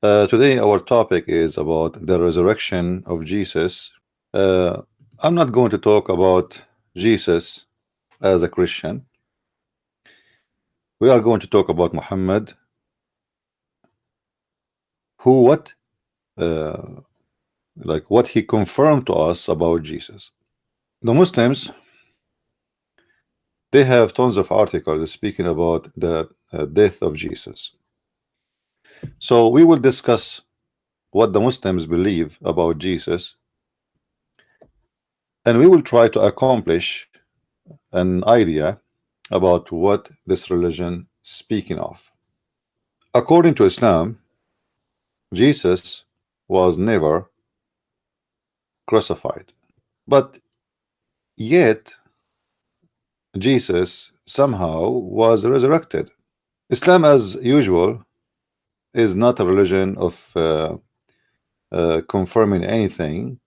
Today our topic is about the resurrection of Jesus. Uh, I'm not going to talk about Jesus as a Christian. We are going to talk about Muhammad, who uh, what he confirmed to us about Jesus. The Muslims, they have tons of articles speaking about the death of Jesus. So we will discuss what the Muslims believe about Jesus, and we will try to accomplish an idea about what this religion speaking of. According to Islam, Jesus was never crucified, but yet Jesus somehow was resurrected. Islam, as usual, is not a religion of confirming anything.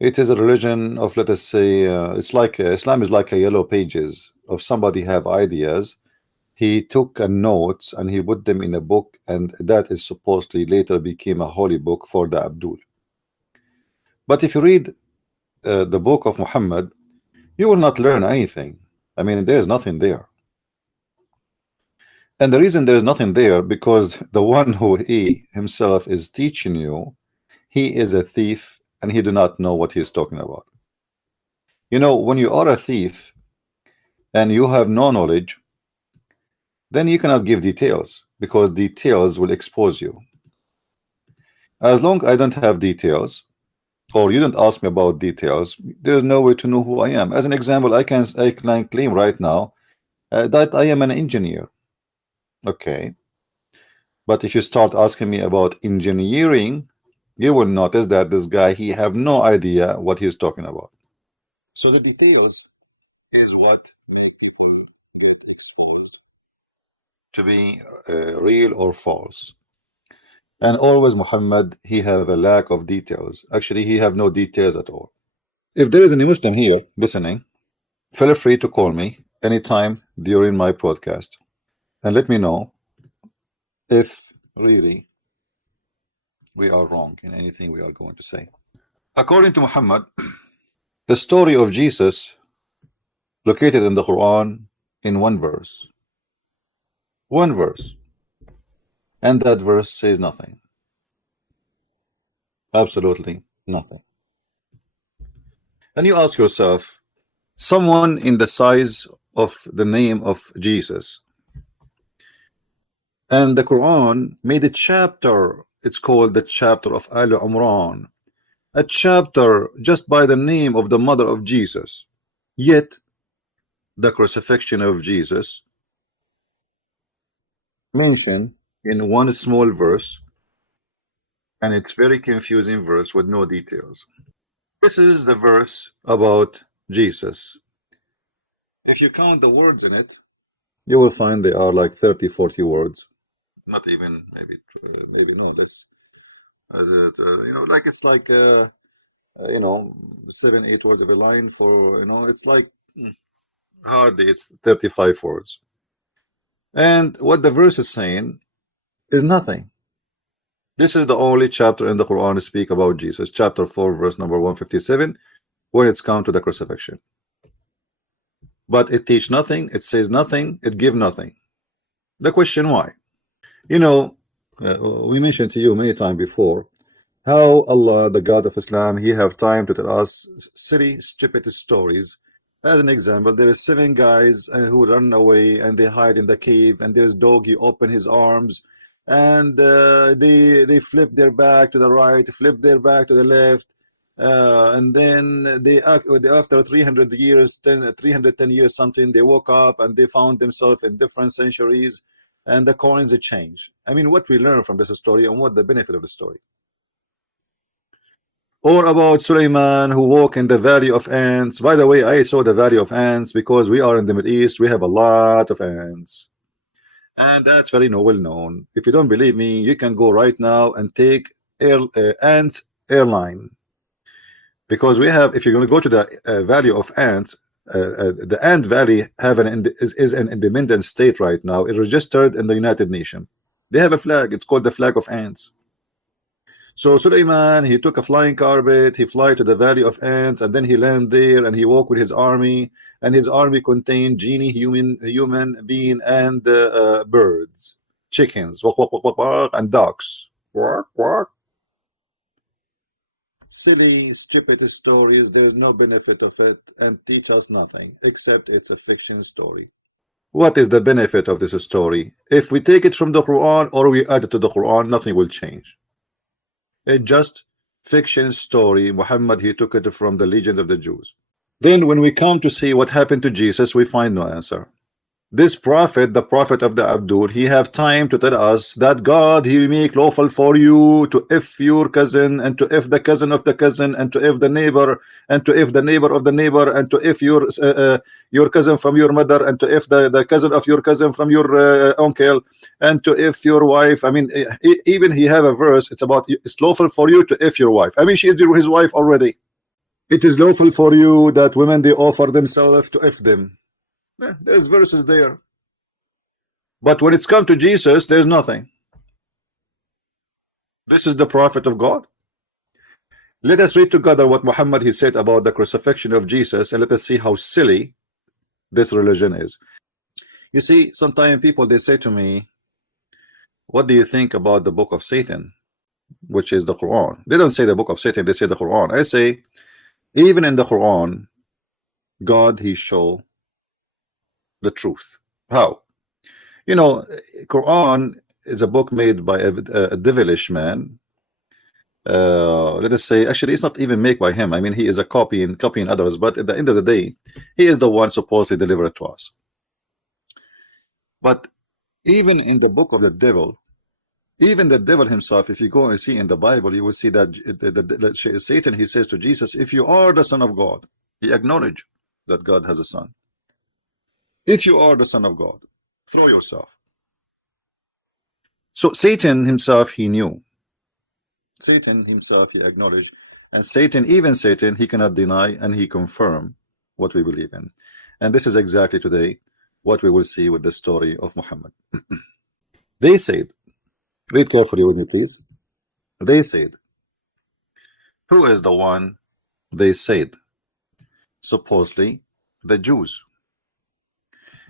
It is a religion of, let us say, it's like Islam is like a yellow pages of somebody have ideas. He took a notes and he put them in a book, and that is supposedly later became a holy book for the Abdul. But if you read the book of Muhammad, you will not learn anything. I mean, there is nothing there. And the reason there is nothing there, because the one who he himself is teaching you, he is a thief and he do not know what he is talking about. You know, when you are a thief and you have no knowledge, then you cannot give details, because details will expose you. As long I don't have details, or you don't ask me about details, there's no way to know who I am. As an example, I can claim right now that I am an engineer. Okay, but if you start asking me about engineering, you will notice that this guy, he have no idea what he's talking about. So the details is what make people get exposed to be real or false. And always Muhammad, he have a lack of details. Actually, he have no details at all. If there is any Muslim here listening, feel free to call me anytime during my podcast and let me know if really we are wrong in anything we are going to say. According to Muhammad, the story of Jesus located in the Quran in one verse. One verse. And that verse says nothing. Absolutely nothing. And you ask yourself, someone in the size of the name of Jesus, and the Quran made a chapter, it's called the chapter of Al Umran, a chapter just by the name of the mother of Jesus. Yet the crucifixion of Jesus mentioned in one small verse, and it's very confusing verse with no details. This is the verse about Jesus. If you count the words in it, you will find they are like 30-40 words, not even, maybe no less. You know, like it's like you know, 7-8 words of a line for, you know, it's like hardly, it's 35 words. And what the verse is saying is nothing. This is the only chapter in the Quran to speak about Jesus, chapter 4 verse number 157, when it's come to the crucifixion. But it teach nothing, it says nothing, it give nothing. The question why? You know, we mentioned to you many times before how Allah, the God of Islam, he have time to tell us silly, stupid stories. As an example, there is 7 guys who run away and they hide in the cave, and there's dog, he open his arms, and they flip their back to the right, flip their back to the left, and then they after 300 years, 310 years something, they woke up and they found themselves in different centuries, and the coins they change. I mean, what we learn from this story and what the benefit of the story. Or about Suleiman who walk in the valley of ants. By the way, I saw the valley of ants because we are in the Middle East. We have a lot of ants, and that's very well known. If you don't believe me, you can go right now and take ant airline, because we have, if you're going to go to the valley of ants, the ant valley have is an independent state right now. It registered in the United Nations. They have a flag. It's called the flag of ants. So Suleiman, he took a flying carpet, he fly to the valley of ants, and then he land there and he walked with his army, and his army contained genie, human being, and birds, chickens, walk, walk, walk, walk, walk, and ducks. Quack, quack. Silly, stupid stories. There is no benefit of it, and teach us nothing except it's a fiction story. What is the benefit of this story? If we take it from the Quran or we add it to the Quran, nothing will change. It's just fiction story. Muhammad, he took it from the legend of the Jews. Then when we come to see what happened to Jesus, we find no answer. This prophet, the prophet of the Abdur, he have time to tell us that God, he make lawful for you to if your cousin, and to if the cousin of the cousin, and to if the neighbor, and to if the neighbor of the neighbor, and to if your cousin from your mother, and to if the cousin of your cousin from your uncle, and to if your wife. I mean, even he have a verse, it's about it's lawful for you to if your wife. I mean, she is his wife already. It is lawful for you that women, they offer themselves to if them. There's verses there, but when it's come to Jesus, there's nothing. This is the prophet of God. Let us read together what Muhammad he said about the crucifixion of Jesus, and let us see how silly this religion is. You see, sometimes people, they say to me, what do you think about the book of Satan, which is the Quran? They don't say the book of Satan, they say the Quran. I say, even in the Quran, God, he show the truth. How? You know, Quran is a book made by a devilish man. Let us say, actually, it's not even made by him. I mean, he is a copying others, but at the end of the day, he is the one supposed to deliver it to us. But even in the book of the devil, even the devil himself, if you go and see in the Bible, you will see that Satan, he says to Jesus, if you are the Son of God, he acknowledged that God has a son. If you are the Son of God, throw yourself. So Satan himself, he knew. Satan himself, he acknowledged. And Satan, even Satan, he cannot deny and he confirm what we believe in. And this is exactly today what we will see with the story of Muhammad. They said, read carefully with me, please. They said, who is the one? They said, supposedly the Jews.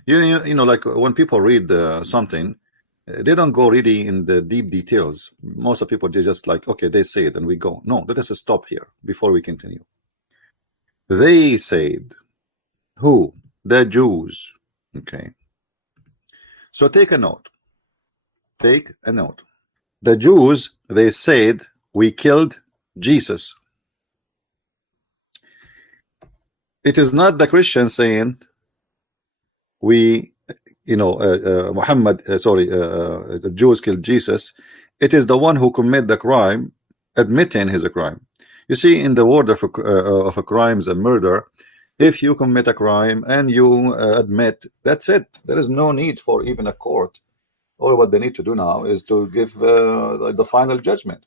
You know, like when people read something, they don't go really in the deep details. Most of people, they just like, okay, they say it and we go. No, let us stop here before we continue. They said, who? The Jews. Okay. So take a note. Take a note. The Jews, they said, we killed Jesus. It is not the Christians saying, we, you know, the Jews killed Jesus. It is the one who commit the crime admitting his crime. You see, in the word of a crimes and murder, if you commit a crime and you admit, that's it. There is no need for even a court. All what they need to do now is to give the final judgment.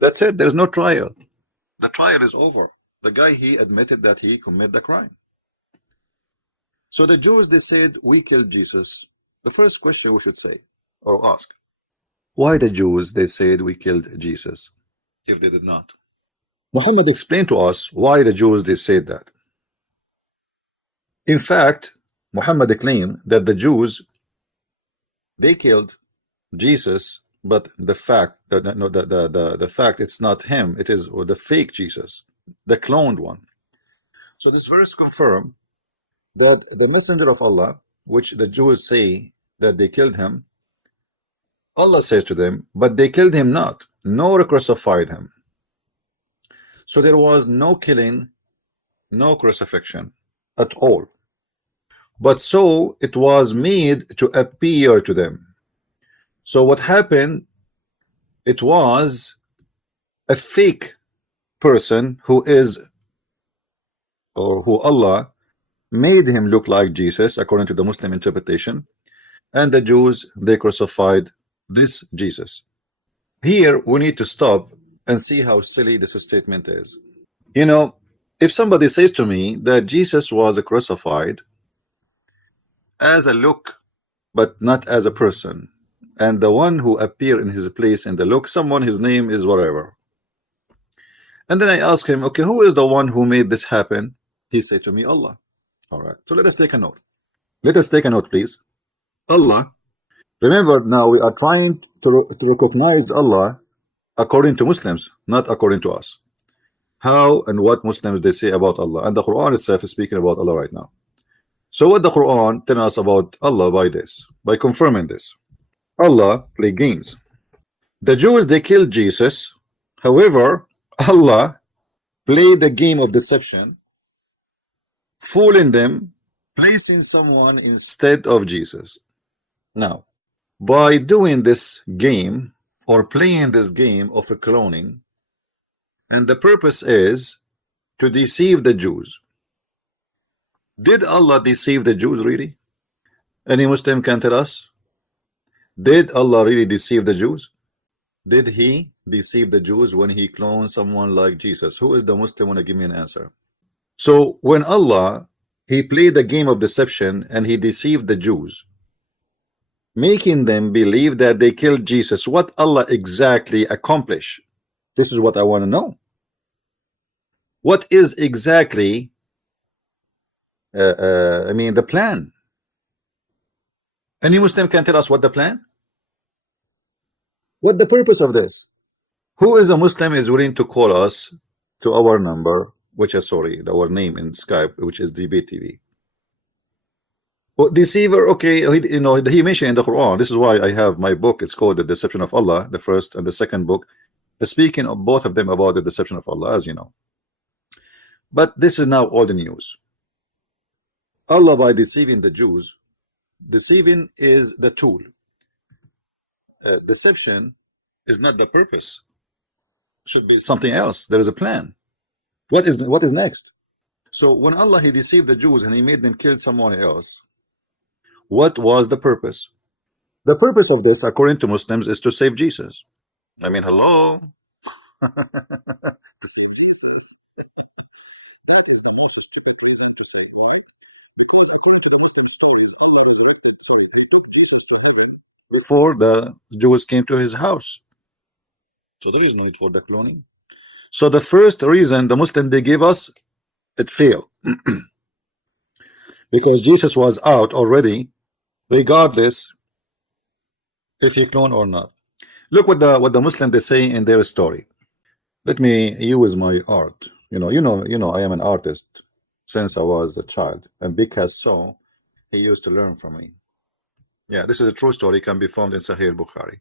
That's it. There's no trial. The trial is over. The guy, he admitted that he committed the crime. So the Jews, they said, we killed Jesus. The first question we should say or ask, why the Jews, they said we killed Jesus if they did not? Muhammad explained to us why the Jews, they said that. In fact, Muhammad claimed that the Jews, they killed Jesus, but the fact that the fact it's not him, it is the fake Jesus, the cloned one. So this verse confirms that the messenger of Allah, which the Jews say that they killed him, Allah says to them, but they killed him not, nor crucified him. So there was no killing, no crucifixion at all. But so it was made to appear to them. So what happened, it was a fake person who is, or who Allah made him look like Jesus according to the Muslim interpretation, and the Jews, they crucified this Jesus. Here we need to stop and see how silly this statement is. You know, if somebody says to me that Jesus was crucified as a look but not as a person, and the one who appeared in his place in the look, someone, his name is whatever. And then I asked him, okay, who is the one who made this happen? He said to me, Allah. All right, so let us take a note. Let us take a note, please. Allah. Remember, now we are trying to recognize Allah according to Muslims, not according to us. How and what Muslims they say about Allah, and the Quran itself is speaking about Allah right now. So what the Quran tells us about Allah by this, by confirming this? Allah play games. The Jews, they killed Jesus. However, Allah played the game of deception, fooling them, placing someone instead of Jesus. Now, by doing this game or playing this game of a cloning, and the purpose is to deceive the Jews. Did Allah deceive the Jews really? Any Muslim can tell us? Did Allah really deceive the Jews? Did he deceive the Jews when he cloned someone like Jesus? Who is the Muslim want to give me an answer? So when Allah, he played the game of deception and he deceived the Jews, making them believe that they killed Jesus, what Allah exactly accomplished? This is what I want to know. What is exactly the plan? Any Muslim can tell us what the plan? What the purpose of this? Who is a Muslim is willing to call us to our number, which is our name in Skype, which is DBTV. Well, deceiver, okay, he mentioned in the Quran. This is why I have my book. It's called The Deception of Allah, the first and the second book, speaking of both of them about the deception of Allah, as you know. But this is now all the news. Allah, by deceiving the Jews, deceiving is the tool. Deception is not the purpose. Should be something else. There is a plan. What is next? So when Allah, he deceived the Jews and he made them kill someone else, what was the purpose? The purpose of this, according to Muslims, is to save Jesus. I mean, hello. Before the Jews came to his house, so there is no need for the cloning. So the first reason the Muslim they gave us, it failed. Because Jesus was out already, regardless if he cloned or not. Look what the Muslim they say in their story. Let me use my art. You know I am an artist since I was a child, and Picasso, he used to learn from me. Yeah, this is a true story, can be found in Sahih Bukhari,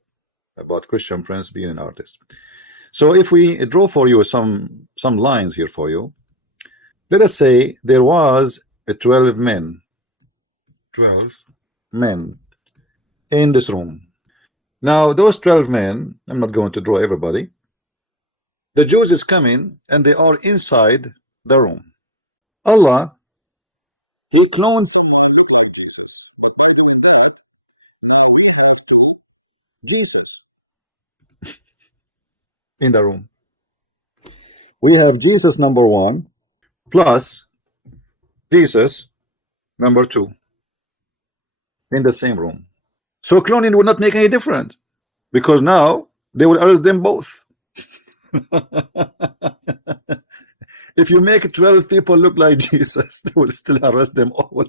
about Christian Prince being an artist. So if we draw for you some lines here for you, let us say there was 12 men in this room. Now those 12 men, I'm not going to draw everybody. The Jews is coming and they are inside the room. Allah, he clones in the room. We have Jesus number 1 plus Jesus number 2 in the same room. So cloning would not make any difference, because now they will arrest them both. If you make 12 people look like Jesus, they will still arrest them all.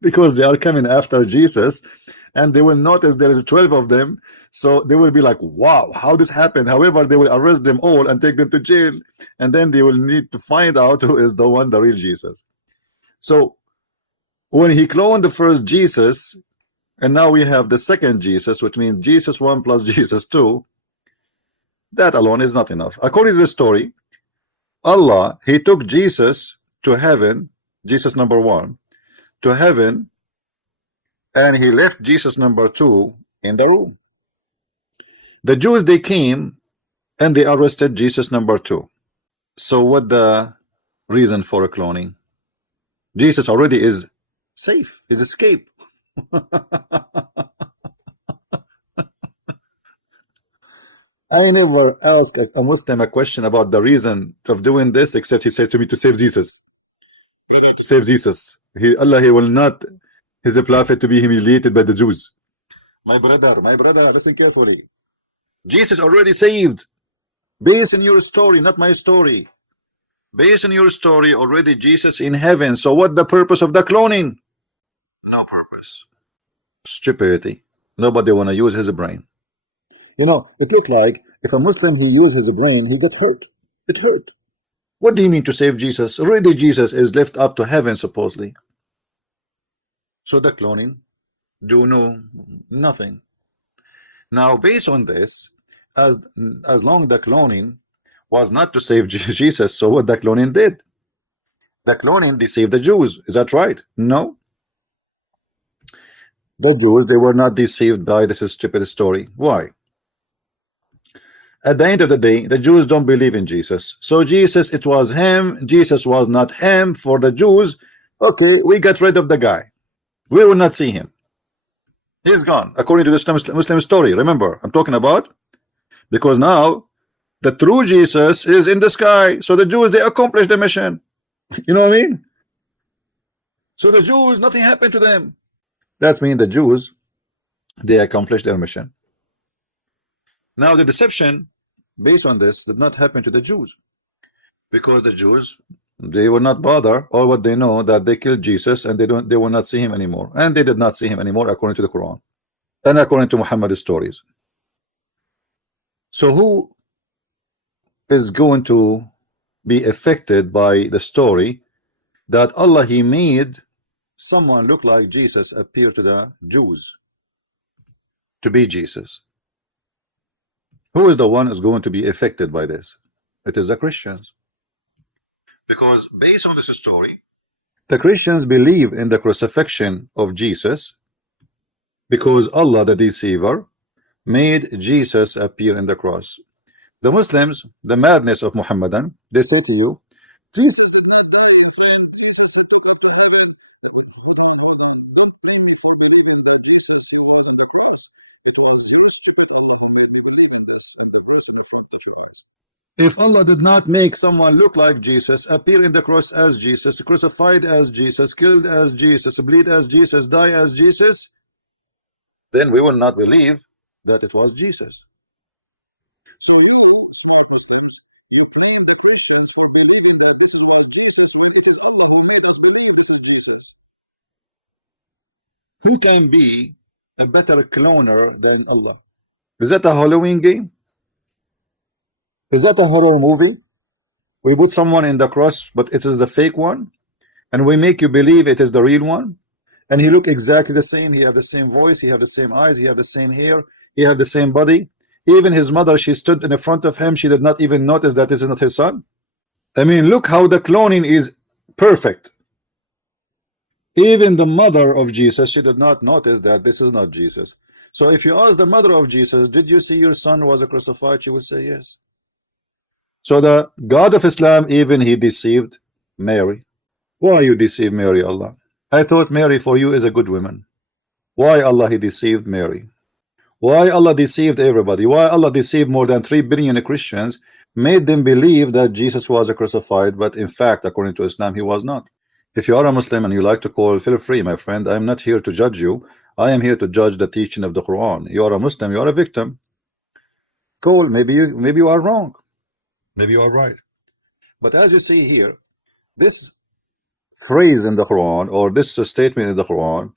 Because they are coming after Jesus, and they will notice there is 12 of them, so they will be like, wow, how this happened? However, they will arrest them all and take them to jail, and then they will need to find out who is the real Jesus. So when he cloned the first Jesus, and now we have the second Jesus, which means Jesus 1 plus Jesus 2, that alone is not enough. According to the story, Allah, he took Jesus to heaven, Jesus number 1, to heaven, and he left Jesus number 2 in the room. The Jews, they came and they arrested Jesus number 2. So what the reason for a cloning? Jesus already is safe, his escape. I never asked a Muslim a question about the reason of doing this, except he said to me to save Jesus. Save Jesus. Allah, he will not his prophet to be humiliated by the Jews. My brother, listen carefully. Jesus already saved. Based on your story, not my story. Based on your story, already Jesus in heaven. So what the purpose of the cloning? No purpose. Stupidity. Nobody wanna use his brain. You know, it look like if a Muslim he uses his brain, he gets hurt. It hurt. What do you mean to save Jesus? Already Jesus is left up to heaven supposedly. So the cloning do nothing. Now based on this, as long the cloning was not to save Jesus, so what the cloning did? The cloning deceived the Jews. Is that right? No. The Jews, they were not deceived by this stupid story. Why? At the end of the day, the Jews don't believe in Jesus. So Jesus, it was him. Jesus was not him. For the Jews, okay, we got rid of the guy. We will not see him. He's gone. According to this Muslim story. Remember, I'm talking about, because now the true Jesus is in the sky. So the Jews, they accomplished the mission. You know what I mean? So the Jews, nothing happened to them. That means the Jews, they accomplished their mission. Now the deception based on this did not happen to the Jews, because the Jews, they will not bother, or what they know that they killed Jesus and they will not see him anymore, and they did not see him anymore according to the Quran and according to Muhammad's stories. So who is going to be affected by the story that Allah he made someone look like Jesus appear to the Jews to be Jesus? Who is the one is going to be affected by this? It is the Christians. Because based on this story, the Christians believe in the crucifixion of Jesus because Allah the deceiver made Jesus appear in the cross. The Muslims, the madness of Muhammadan, they say to you, Jesus. If Allah did not make someone look like Jesus, appear in the cross as Jesus, crucified as Jesus, killed as Jesus, bleed as Jesus, die as Jesus, then we will not believe that it was Jesus. So you claim the Christians for believing that this is not Jesus, like it is Allah who made us believe this is Jesus. Who can be a better cloner than Allah? Is that a Halloween game? Is that a horror movie? We put someone in the cross, but it is the fake one, and we make you believe it is the real one, and he look exactly the same. He have the same voice, he have the same eyes, he have the same hair, he have the same body. Even his mother, she stood in the front of him, she did not even notice that this is not his son. I mean, look how the cloning is perfect. Even the mother of Jesus, she did not notice that this is not Jesus. So if you ask the mother of Jesus, did you see your son was crucified? She would say yes. So the God of Islam, even he deceived Mary. Why you deceive Mary, Allah? I thought Mary for you is a good woman. Why Allah he deceived Mary? Why Allah deceived everybody? Why Allah deceived more than 3 billion Christians, made them believe that Jesus was crucified, but in fact, according to Islam, he was not. If you are a Muslim and you like to call, feel free, my friend. I'm not here to judge you. I am here to judge the teaching of the Quran. You are a Muslim, you are a victim. Call, maybe you are wrong. Maybe you are right. But as you see here, this phrase in the Quran, or this statement in the Quran,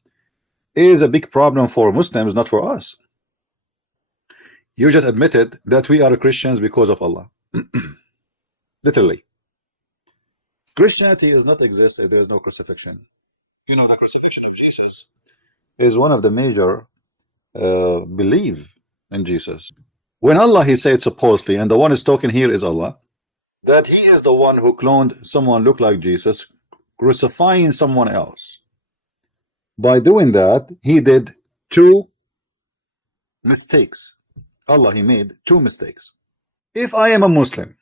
is a big problem for Muslims, not for us. You just admitted that we are Christians because of Allah. Literally. Christianity does not exist if there is no crucifixion. You know, the crucifixion of Jesus is one of the major belief in Jesus. When Allah he said supposedly, and the one is talking here is Allah, that he is the one who cloned someone look like Jesus, crucifying someone else. By doing that, he did 2 mistakes. Allah he made 2 mistakes. If I am a Muslim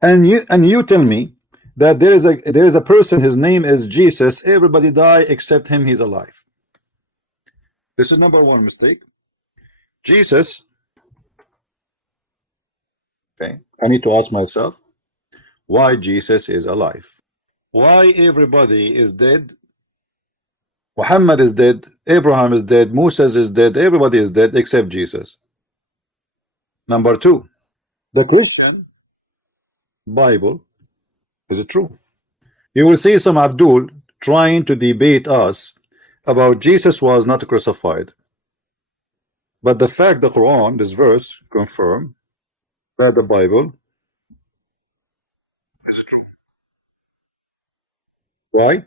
and you tell me that there is a person, his name is Jesus, everybody die except him, he's alive. This is number 1 mistake. Jesus, okay, I need to ask myself why Jesus is alive. Why everybody is dead Muhammad is dead, Abraham is dead, Moses is dead, everybody is dead except Jesus. Number two, the Christian Bible is it true? You will see some Abdul trying to debate us about Jesus was not crucified. But the fact the Quran, this verse, confirm that the Bible is true. Why?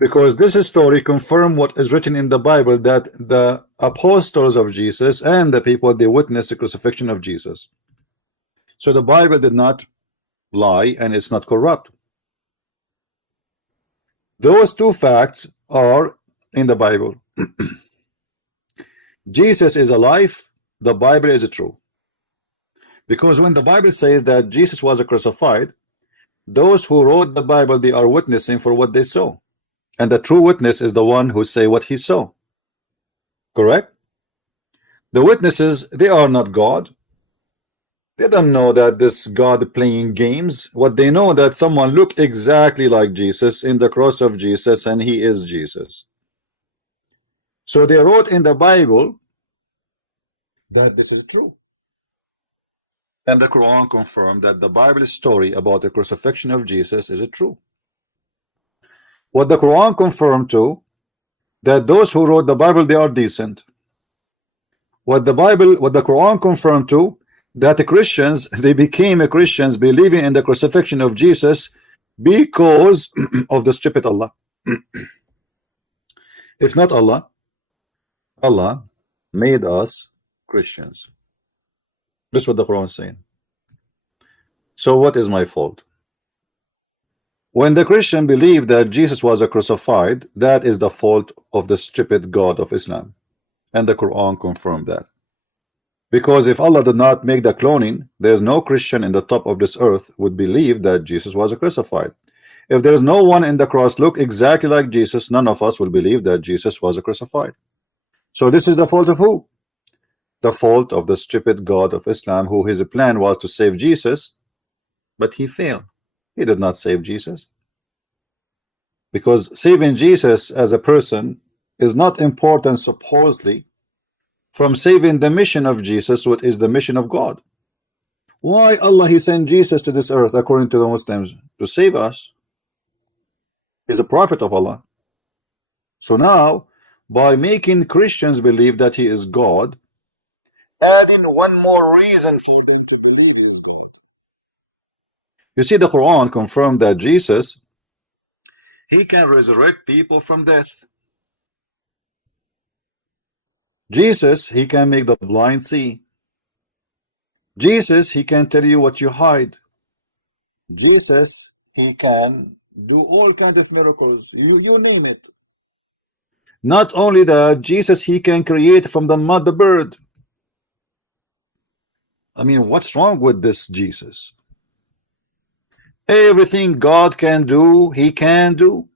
Because this story confirm what is written in the Bible, that the apostles of Jesus and the people, they witnessed the crucifixion of Jesus. So the Bible did not lie and it's not corrupt. Those two facts are in the Bible. Jesus is alive, the Bible is true. Because when the Bible says that Jesus was crucified, those who wrote the Bible, they are witnessing for what they saw. And the true witness is the one who say what he saw. Correct? The witnesses, they are not God. They don't know that this God playing games. What they know that someone look exactly like Jesus in the cross of Jesus, and he is Jesus. So they wrote in the Bible that this is true. And the Quran confirmed that the Bible story about the crucifixion of Jesus is true. What the Quran confirmed too, that those who wrote the Bible, they are decent. What the Quran confirmed too, that the Christians, they became Christians believing in the crucifixion of Jesus because of the stupid Allah. If not Allah, Allah made us Christians. This is what the Quran is saying. So what is my fault? When the Christian believe that Jesus was crucified, that is the fault of the stupid God of Islam. And the Quran confirmed that. Because if Allah did not make the cloning, there's no Christian in the top of this earth would believe that Jesus was crucified. If there's no one in the cross look exactly like Jesus, none of us will believe that Jesus was crucified. So this is the fault of who? The fault of the stupid God of Islam, who his plan was to save Jesus, but he failed. He did not save Jesus. Because saving Jesus as a person is not important, supposedly, from saving the mission of Jesus, what is the mission of God. Why Allah he sent Jesus to this earth, according to the Muslims, to save us? He's a prophet of Allah. So now, by making Christians believe that he is God, adding one more reason for them to believe he is God. You see, the Quran confirmed that Jesus, he can resurrect people from death. Jesus, he can make the blind see. Jesus, he can tell you what you hide. Jesus, he can do all kinds of miracles. You name it. Not only that, Jesus, he can create from the mud the bird. I mean, what's wrong with this Jesus? Everything God can do, he can do.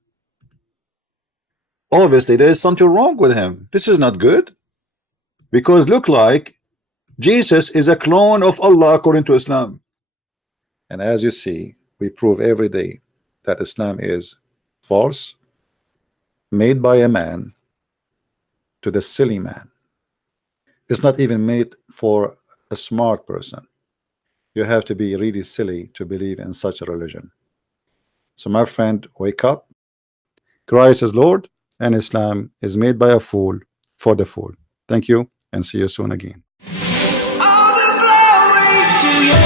Obviously, there is something wrong with him. This is not good. Because look like Jesus is a clone of Allah according to Islam. And as you see, we prove every day that Islam is false, made by a man to the silly man. It's not even made for a smart person. You have to be really silly to believe in such a religion. So my friend, wake up. Christ is Lord, and Islam is made by a fool for the fool. Thank you, and see you soon again. All the glory to you.